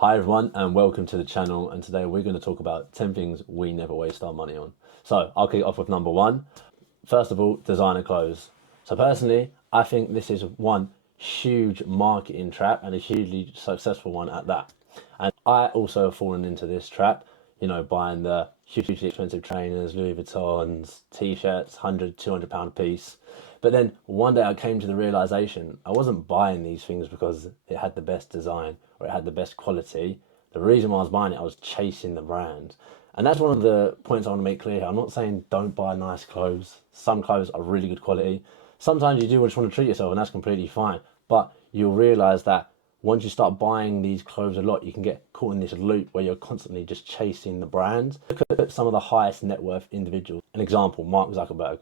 Hi everyone and welcome to the channel, and today we're going to talk about 10 things we never waste our money on. So I'll kick off with number one. First of all, designer clothes. So personally, I think this is one huge marketing trap and a hugely successful one at that. And I also have fallen into this trap, buying the hugely expensive trainers, Louis Vuittons, t-shirts, 100, £200 a piece. But then one day I came to the realization I wasn't buying these things because it had the best design or it had the best quality. The reason why I was buying it, I was chasing the brand. And that's one of the points I want to make clear here. I'm not saying don't buy nice clothes. Some clothes are really good quality. Sometimes you do just want to treat yourself, and that's completely fine. But you'll realize that once you start buying these clothes a lot, you can get caught in this loop where you're constantly just chasing the brands. Look at some of the highest net worth individuals. An example, Mark Zuckerberg.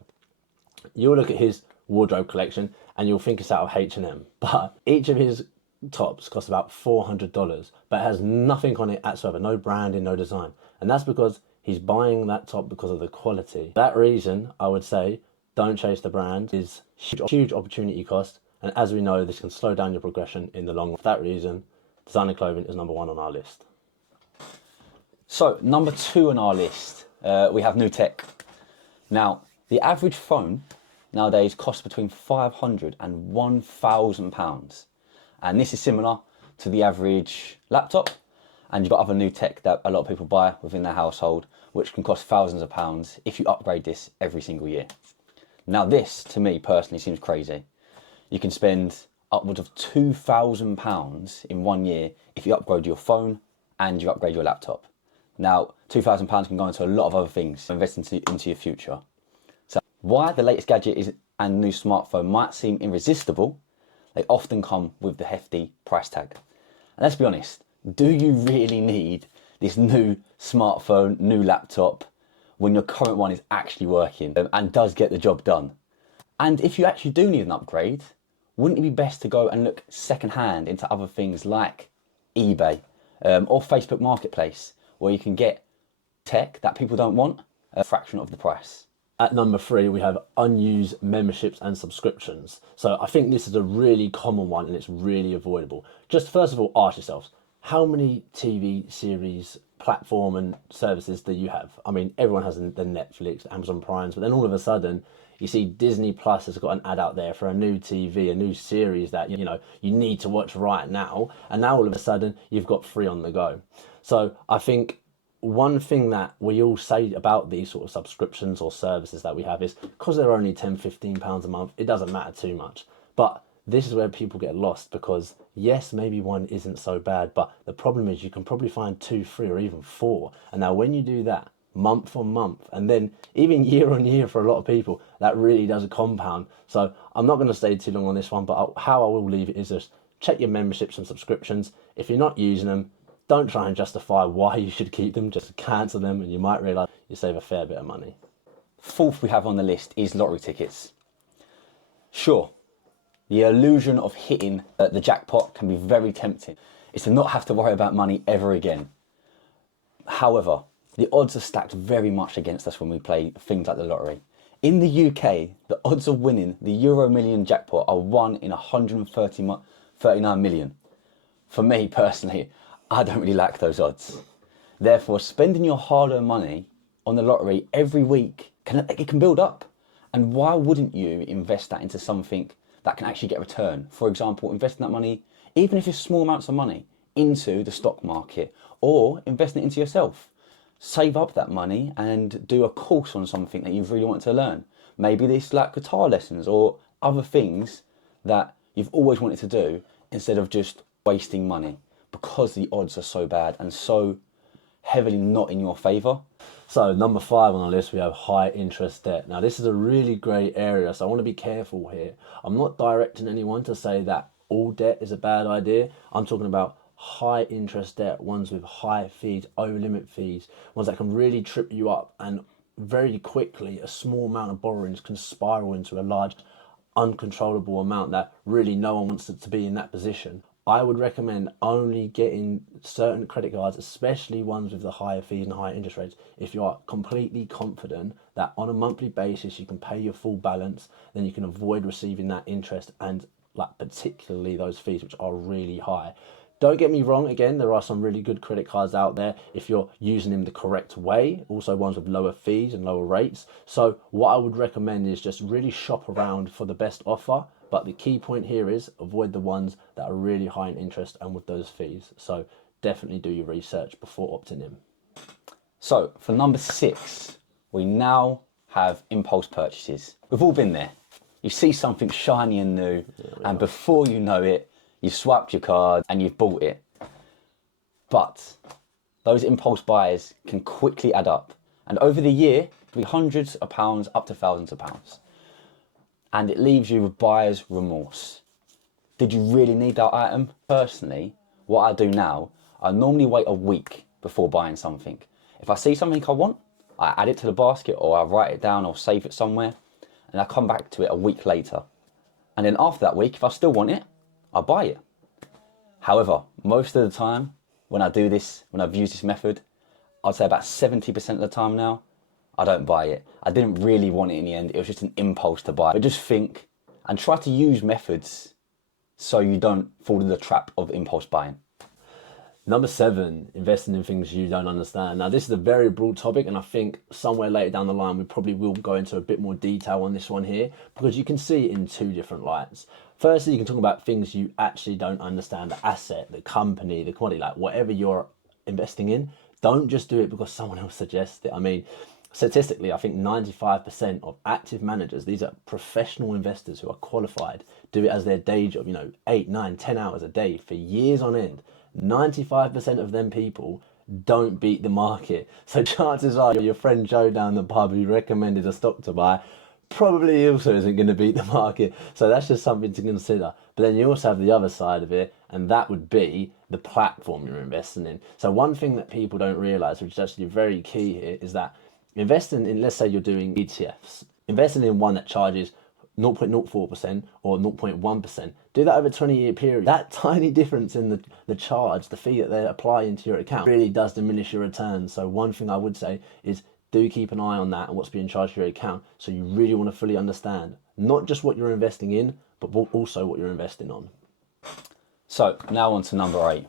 You'll look at his wardrobe collection and you'll think it's out of H&M, but each of his tops cost about $400, but it has nothing on it whatsoever, no branding, no design. And that's because he's buying that top because of the quality. For that reason, I would say don't chase the brand. Is huge opportunity cost, and as we know, this can slow down your progression in the long run. For that reason, designer clothing is number one on our list. So number two on our list, we have new tech. Now, the average phone nowadays costs between £500 and £1,000. And this is similar to the average laptop. And you've got other new tech that a lot of people buy within their household, which can cost thousands of pounds if you upgrade this every single year. Now this, to me personally, seems crazy. You can spend upwards of £2,000 in 1 year if you upgrade your phone and you upgrade your laptop. Now, £2,000 can go into a lot of other things, invest into your future. So why the latest gadget and new smartphone might seem irresistible, they often come with the hefty price tag. And let's be honest, do you really need this new smartphone, new laptop, when your current one is actually working and does get the job done? And if you actually do need an upgrade, wouldn't it be best to go and look secondhand into other things like eBay or Facebook Marketplace, where you can get tech that people don't want at a fraction of the price? At number three, we have unused memberships and subscriptions. So I think this is a really common one and it's really avoidable. Just first of all, ask yourselves, how many TV series, platform and services do you have? I mean, everyone has the Netflix, Amazon Primes, but then all of a sudden you see Disney Plus has got an ad out there for a new TV, a new series that you need to watch right now, and now all of a sudden you've got free on the go. So I think one thing that we all say about these sort of subscriptions or services that we have is because they're only £10-15 a month, it doesn't matter too much. But this is where people get lost, because yes, maybe one isn't so bad, but the problem is you can probably find 2, 3 or even 4. And now when you do that month on month and then even year on year for a lot of people, that really does compound. So I'm not going to stay too long on this one, but how I will leave it is just check your memberships and subscriptions. If you're not using them, don't try and justify why you should keep them, just cancel them and you might realise you save a fair bit of money. Fourth we have on the list is lottery tickets. Sure, the illusion of hitting the jackpot can be very tempting. It's to not have to worry about money ever again. However, the odds are stacked very much against us when we play things like the lottery. In the UK, the odds of winning the Euro Million jackpot are 1 in 139 million. For me personally, I don't really like those odds. Therefore, spending your hard-earned money on the lottery every week, it can build up. And why wouldn't you invest that into something that can actually get a return? For example, investing that money, even if it's small amounts of money, into the stock market, or investing it into yourself. Save up that money and do a course on something that you've really wanted to learn. Maybe this like guitar lessons or other things that you've always wanted to do, instead of just wasting money, because the odds are so bad and so heavily not in your favour. So number 5 on our list, we have high interest debt. Now this is a really grey area, so I want to be careful here. I'm not directing anyone to say that all debt is a bad idea. I'm talking about high interest debt, ones with high fees, over limit fees, ones that can really trip you up, and very quickly a small amount of borrowings can spiral into a large uncontrollable amount that really no one wants to be in that position. I would recommend only getting certain credit cards, especially ones with the higher fees and higher interest rates, if you are completely confident that on a monthly basis you can pay your full balance, then you can avoid receiving that interest and particularly those fees which are really high. Don't get me wrong, again, there are some really good credit cards out there if you're using them the correct way, also ones with lower fees and lower rates. So what I would recommend is just really shop around for the best offer. But the key point here is avoid the ones that are really high in interest and with those fees. So definitely do your research before opting in. So for number 6, we now have impulse purchases. We've all been there. You see something shiny and new, and before you know it, you've swiped your card and you've bought it. But those impulse buys can quickly add up. And over the year, it can be hundreds of pounds up to thousands of pounds. And it leaves you with buyer's remorse. Did you really need that item? Personally, what I do now, I normally wait a week before buying something. If I see something I want, I add it to the basket, or I write it down or save it somewhere, and I come back to it a week later. And then after that week, if I still want it, I buy it. However, most of the time when I do this, when I've used this method, I'd say about 70% of the time now, I don't buy it. I didn't really want it in the end. It was just an impulse to buy. But just think and try to use methods so you don't fall into the trap of impulse buying. Number 7, investing in things you don't understand. Now, this is a very broad topic, and I think somewhere later down the line, we probably will go into a bit more detail on this one here, because you can see it in 2 different lights. Firstly, you can talk about things you actually don't understand, the asset, the company, the commodity, like whatever you're investing in. Don't just do it because someone else suggests it. I mean, statistically, I think 95% of active managers, these are professional investors who are qualified, do it as their day job, 8, 9, 10 hours a day for years on end. 95% of them people don't beat the market. So chances are your friend Joe down the pub who recommended a stock to buy probably also isn't going to beat the market. So that's just something to consider. But then you also have the other side of it, and that would be the platform you're investing in. So one thing that people don't realize, which is actually very key here, is that investing in, let's say you're doing ETFs, investing in one that charges 0.04% or 0.1%. Do that over a 20-year period. That tiny difference in the charge, the fee that they apply into your account really does diminish your returns. So one thing I would say is do keep an eye on that and what's being charged for your account. So you really want to fully understand not just what you're investing in, but also what you're investing on. So now on to number 8,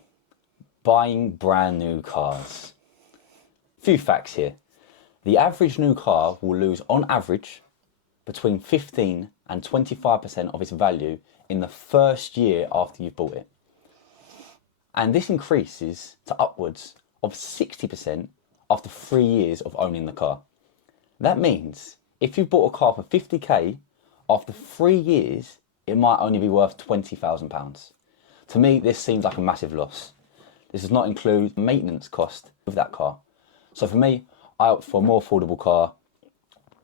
buying brand new cars. Few facts here. The average new car will lose on average between 15 and 25% of its value in the first year after you've bought it. And this increases to upwards of 60% after 3 years of owning the car. That means if you bought a car for 50k, after 3 years, it might only be worth £20,000. To me, this seems like a massive loss. This does not include maintenance cost of that car. So for me, I opt for a more affordable car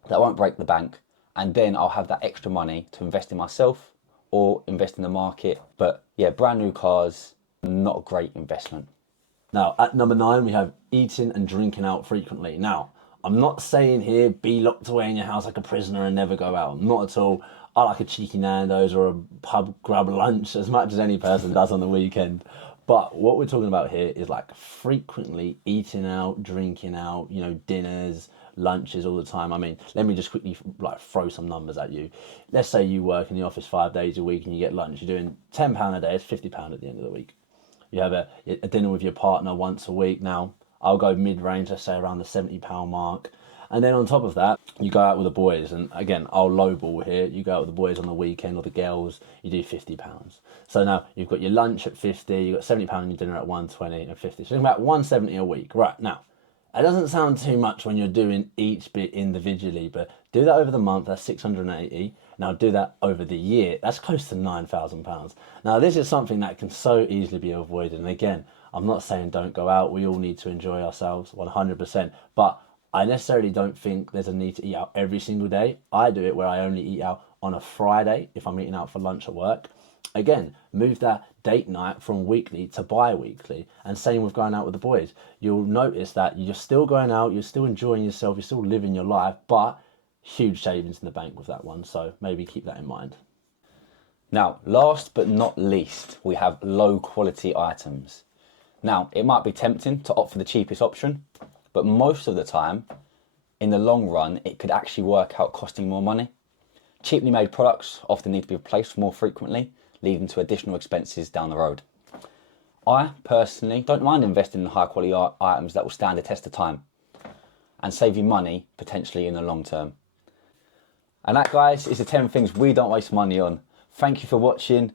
that won't break the bank, and then I'll have that extra money to invest in myself or invest in the market. But yeah, brand new cars, not a great investment. Now, at number 9, we have eating and drinking out frequently. Now, I'm not saying here be locked away in your house like a prisoner and never go out. Not at all. I like a cheeky Nando's or a pub grab lunch as much as any person does on the weekend. But what we're talking about here is like frequently eating out, drinking out, dinners, lunches all the time. I mean, let me just quickly throw some numbers at you. Let's say you work in the office 5 days a week and you get lunch. You're doing £10 a day. It's £50 at the end of the week. You have a dinner with your partner once a week. Now, I'll go mid-range, let's say around the £70 mark. And then on top of that, you go out with the boys. And again, I'll lowball here. You go out with the boys on the weekend or the girls, you do £50. So now you've got your lunch at 50, you've got £70 and your dinner at 120 and 50. So it's about 170 a week. Right, now, it doesn't sound too much when you're doing each bit individually, but do that over the month, that's 680. Now do that over the year, that's close to £9,000. Now this is something that can so easily be avoided. And again, I'm not saying don't go out, we all need to enjoy ourselves 100%, but I necessarily don't think there's a need to eat out every single day. I do it where I only eat out on a Friday if I'm eating out for lunch at work. Again, move that date night from weekly to bi-weekly, and same with going out with the boys. You'll notice that you're still going out, you're still enjoying yourself, you're still living your life, but huge savings in the bank with that one. So maybe keep that in mind. Now, last but not least, we have low quality items. Now, it might be tempting to opt for the cheapest option, but most of the time, in the long run, it could actually work out costing more money. Cheaply made products often need to be replaced more frequently, leading to additional expenses down the road. I personally don't mind investing in high quality items that will stand the test of time and save you money potentially in the long term. And that, guys, is the 10 things we don't waste money on. Thank you for watching.